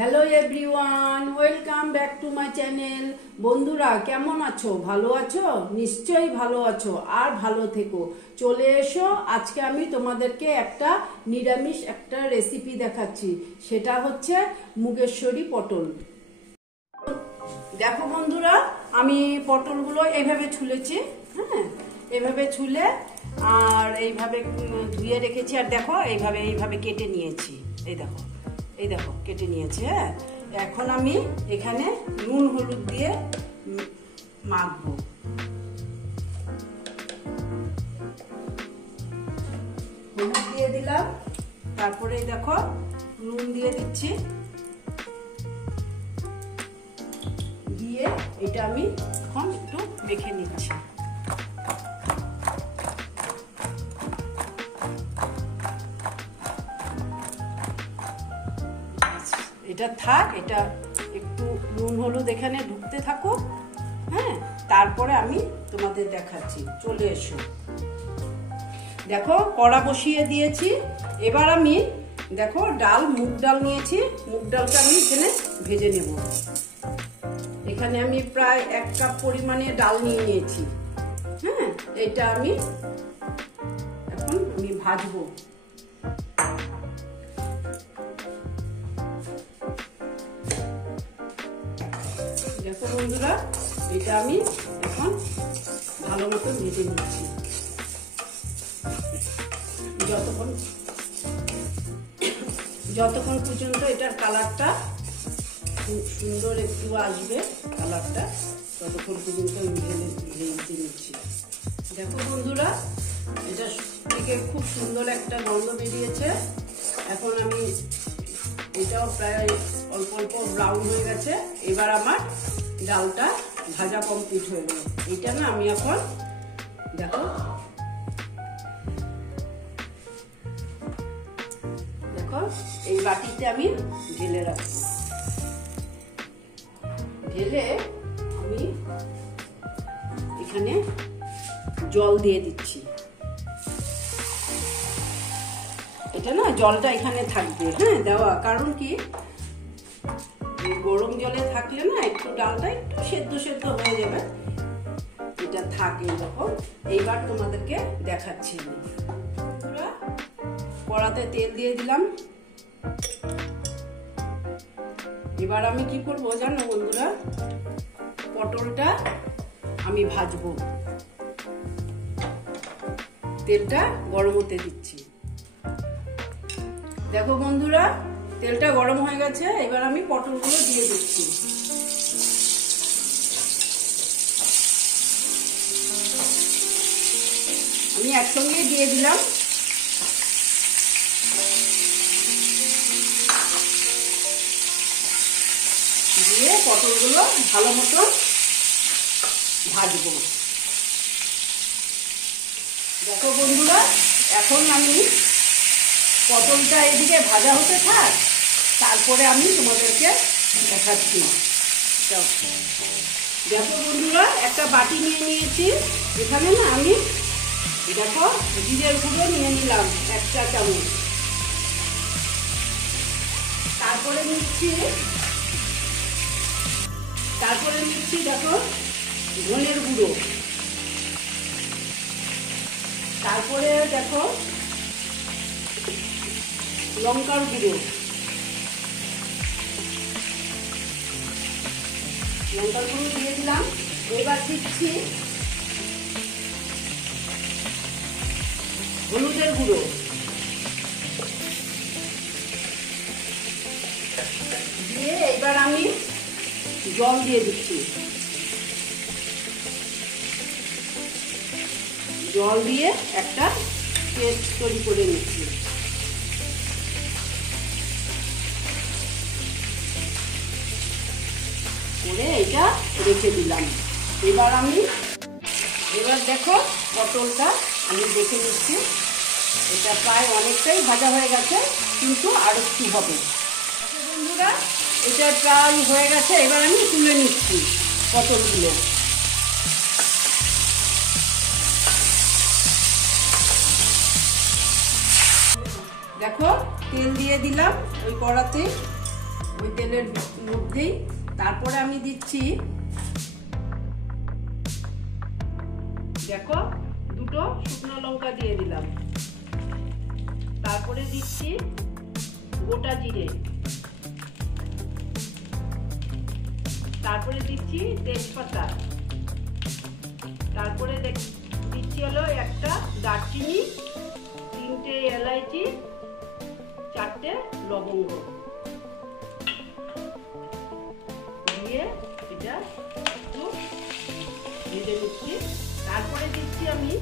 Hello everyone, welcome back to my channel. বন্ধুরা কেমন আছো? ভালো আছো? নিশ্চয়ই ভালো আছো, আর ভালো থেকো। চলে এসো, আজকে আমি তোমাদেরকে একটা নিরামিষ একটা রেসিপি দেখাচ্ছি। সেটা হচ্ছে মুগেশ্বরী পটল। দেখো বন্ধুরা, আমি পটলগুলো এইভাবে ছুলেছি। হ্যাঁ, এইভাবে ছুলে আর এইভাবে ধুয়ে রেখেছি। আর দেখো এইভাবে কেটে নিয়েছি। এই দেখো কেটে নিয়েছি। হ্যাঁ, এখন আমি এখানে নুন হলুদ দিয়ে মাখবো। হলুদ দিয়ে দিলাম, তারপরে দেখো নুন দিয়ে দিচ্ছি। দিয়ে এটা আমি এখন একটু মেখে নিচ্ছি। এটা থাক, এটা একটু নুন হলুদ এখানে ঢুকতে থাকো। হ্যাঁ, তারপরে আমি তোমাদের দেখাচ্ছি। চলে এসো। দেখো কড়া বসিয়ে দিয়েছি। এবার আমি দেখো মুগ ডাল নিয়েছি। মুগ ডালটা আমি এখানে ভেজে নেব। এখানে আমি প্রায় 1 কাপ পরিমাণে ডাল নিয়ে নিয়েছি। হ্যাঁ, এটা আমি এখন ভাজবো। দেখো বন্ধুরা, এটা আমি এখন ভালো মতো ভেজে নিচ্ছি। যতক্ষণ পর্যন্ত এটার কালারটা সুন্দর একটু আসবে, কালারটা ততক্ষণ পর্যন্ত আমি ভেজে নিচ্ছি। দেখো বন্ধুরা, এটা থেকে খুব সুন্দর একটা গন্ধ বেরিয়েছে। এখন আমি এটাও প্রায় অল্প অল্প ব্রাউন হয়ে গেছে। এবার আমার ডালটা ভাজা কমপ্লিট হয়ে গেল। এটা না আমি এখন দেখো এই বাটিতে আমি ঢেলে রাখবো। ঢেলে আমি এখানে জল দিয়ে দিচ্ছি। এটা না জলটা এখানে থাকবে। হ্যাঁ, দেওয়া কারণ কি, গরম জলে থাকলে না একটু ডালটা একটু সেদ্ধ হয়ে যাবে। এটা থাকে যখন। এইবার তোমাদেরকে দেখাচ্ছি। কড়াতে তেল দিয়ে দিলাম। এবার আমি কি করবো জানো বন্ধুরা, পটলটা আমি ভাজবো। তেলটা গরম হতে দিচ্ছি। দেখো বন্ধুরা, তেলটা গরম হয়ে গেছে। এবার আমি পটলগুলো দিয়ে দিচ্ছি। আমি একসঙ্গে দিয়ে দিলাম। দিয়ে পটলগুলো ভালো মতো ভাজবো। দেখো বন্ধুরা, এখন আমি পটলটা এদিকে ভাজা হতে থাক, তারপরে আমি তোমাদেরকে দেখাচ্ছি। দেখো বন্ধুরা, একটা বাটি নিয়ে নিয়েছি। এখানে না আমি দেখো জিরের গুঁড়ো নিয়ে নিলাম 1 চা চামচ। তারপরে নিচ্ছি দেখো ধনের গুঁড়ো। তারপরে দেখো লঙ্কার গুঁড়ো। দিয়ে দিলাম। এবার দিচ্ছি হলুদের গুঁড়ো। দিয়ে এবার আমি জল দিয়ে দিচ্ছি। জল দিয়ে একটা পেস্ট তৈরি করে নিচ্ছি। করে এটা রেখে দিলাম। এবার দেখো পটলটা আমি দেখে নিচ্ছি। এটা প্রায় অনেকটাই ভাজা হয়ে গেছে, কিন্তু আর একটু হবে। বন্ধুরা, এটা প্রায় হয়ে গেছে। এবার আমি তুলে নিচ্ছি পটলগুলো। দেখো তেল দিয়ে দিলাম ওই কড়াতে। ওই তেলের মধ্যেই। তারপরে আমি দিচ্ছি, দেখো, দুটো শুকনো লঙ্কা দিয়ে দিলাম। তারপরে দিচ্ছি গোটা জিরে, তারপরে দিচ্ছি তেজপাতা, তারপরে দিচ্ছি হলো একটা দারচিনি, 3টে এলাইচি, 4টে লবঙ্গ দিয়ে এটা একটু ভেজে নিচ্ছি। তারপরে দিচ্ছি আমি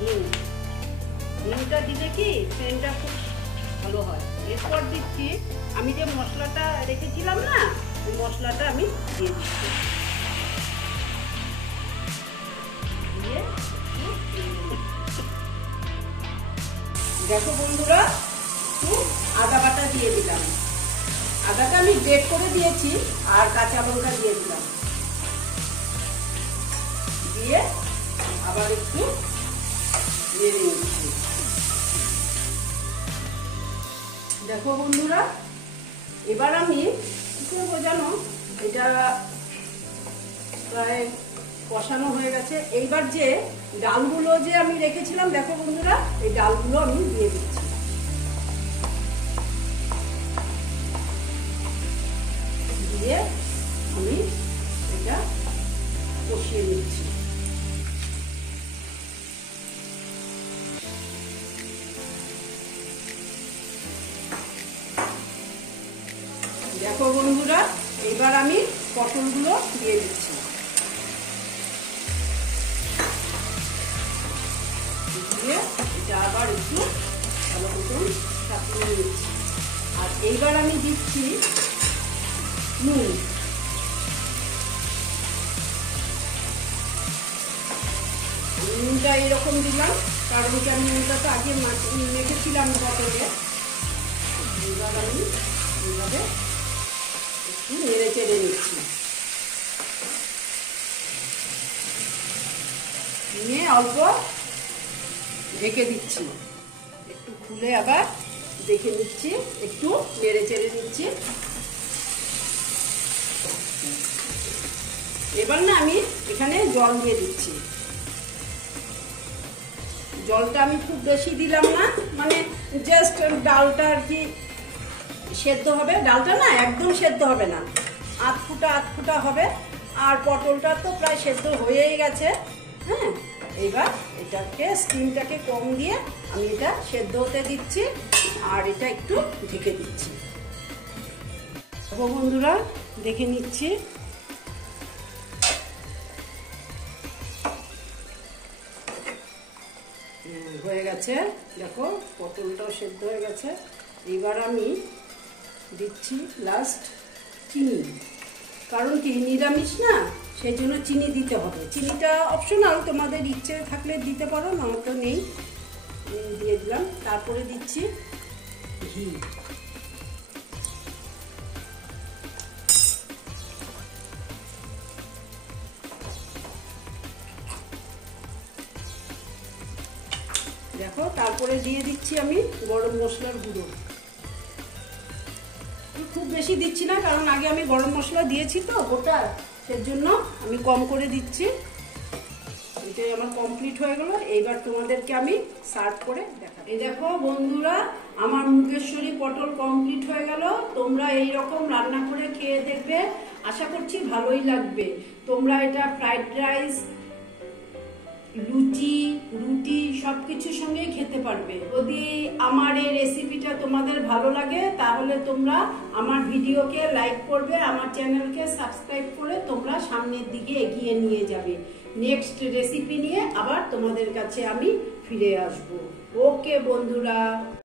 হিং। হিংটা দিলে কি সেন্টটা খুব ভালো হয়। এরপর দিচ্ছি আমি যে মশলাটা রেখেছিলাম না, ওই মশলাটা আমি দিয়ে দিচ্ছি। দিয়ে দেখো বন্ধুরা, একটু আদা বাটা দিয়ে দিলাম। আদাটা আমি গ্রেট করে দিয়েছি, আর কাঁচা লঙ্কা দিয়ে দিলাম। দিয়ে আবার একটু নেড়ে নিচ্ছি। দেখো বন্ধুরা, এবার আমি কি করবো জানো, এটা প্রায় কষানো হয়ে গেছে। এইবার যে ডালগুলো যে আমি রেখেছিলাম, দেখো বন্ধুরা, এই ডালগুলো আমি দিয়ে দিচ্ছি। দিয়ে আমি এটা কষিয়ে নিচ্ছি। দেখো বন্ধুরা, এবার আমি পটলগুলো দিয়ে দিচ্ছি। দিয়ে এটা আবার একটু ভালো মতন চাপিয়ে নিচ্ছি। আর এইবার আমি দিচ্ছি নুন। নুনটা এরকম দিলাম কারণ কি আমি নুনটা তো আগে মেখেছিলাম পটলে। এবার আমি এইভাবে একটু নেড়ে চেড়ে নিচ্ছি। নিয়ে অল্প ঢেকে দিচ্ছি। একটু খুলে আবার দেখে নিচ্ছি, একটু নেড়ে চেড়ে নিচ্ছি। এবার না আমি এখানে জল দিয়ে দিচ্ছি। জলটা আমি খুব বেশি দিলাম না, মানে জাস্ট ডালটা আর কি সেদ্ধ হবে। ডালটা না একদম সেদ্ধ হবে না, আধ ফুটা হবে। আর পটলটা তো প্রায় সেদ্ধ হয়েই গেছে। হ্যাঁ, এবার এটাকে স্টিমটাকে কম দিয়ে আমি এটা সেদ্ধ হতে দিচ্ছি, আর এটা একটু ঢেকে দিচ্ছি। বন্ধুরা, দেখে নিচ্ছি। হয়ে গেছে, দেখো পটলটাও সেদ্ধ হয়ে গেছে। এবার আমি দিচ্ছি লাস্ট চিনি, কারণ কি নিরামিষ না, সেই জন্য চিনি দিতে হবে। চিনিটা অপশনাল, তোমাদের ইচ্ছে থাকলে দিতে পারো, না তো নেই, দিয়ে দিলাম। তারপরে দিচ্ছি ঘি। দেখো, তারপরে দিয়ে দিচ্ছি আমি গরম মশলার গুঁড়ো। খুব বেশি দিচ্ছি না, কারণ আগে আমি গরম মশলা দিয়েছি তো গোটা, সেজন্য আমি কম করে দিচ্ছি। এটাই আমার কমপ্লিট হয়ে গেল। এইবার তোমাদেরকে আমি সার্ভ করে দেখাবো। এই দেখো বন্ধুরা, আমার মুগেশ্বরী পটল কমপ্লিট হয়ে গেল। তোমরা এই রকম রান্না করে খেয়ে দেখবে, আশা করছি ভালোই লাগবে। তোমরা এটা ফ্রাইড রাইস, লুচি, রুটি সবকিছুর সঙ্গে খেতে পারবে। যদি আমার এই রেসিপিটা তোমাদের ভালো লাগে, তাহলে তোমরা আমার ভিডিওকে লাইক করবে, আমার চ্যানেলকে সাবস্ক্রাইব করে তোমরা সামনের দিকে এগিয়ে নিয়ে যাবে। নেক্সট রেসিপি নিয়ে আবার তোমাদের কাছে আমি ফিরে আসবো। ওকে বন্ধুরা।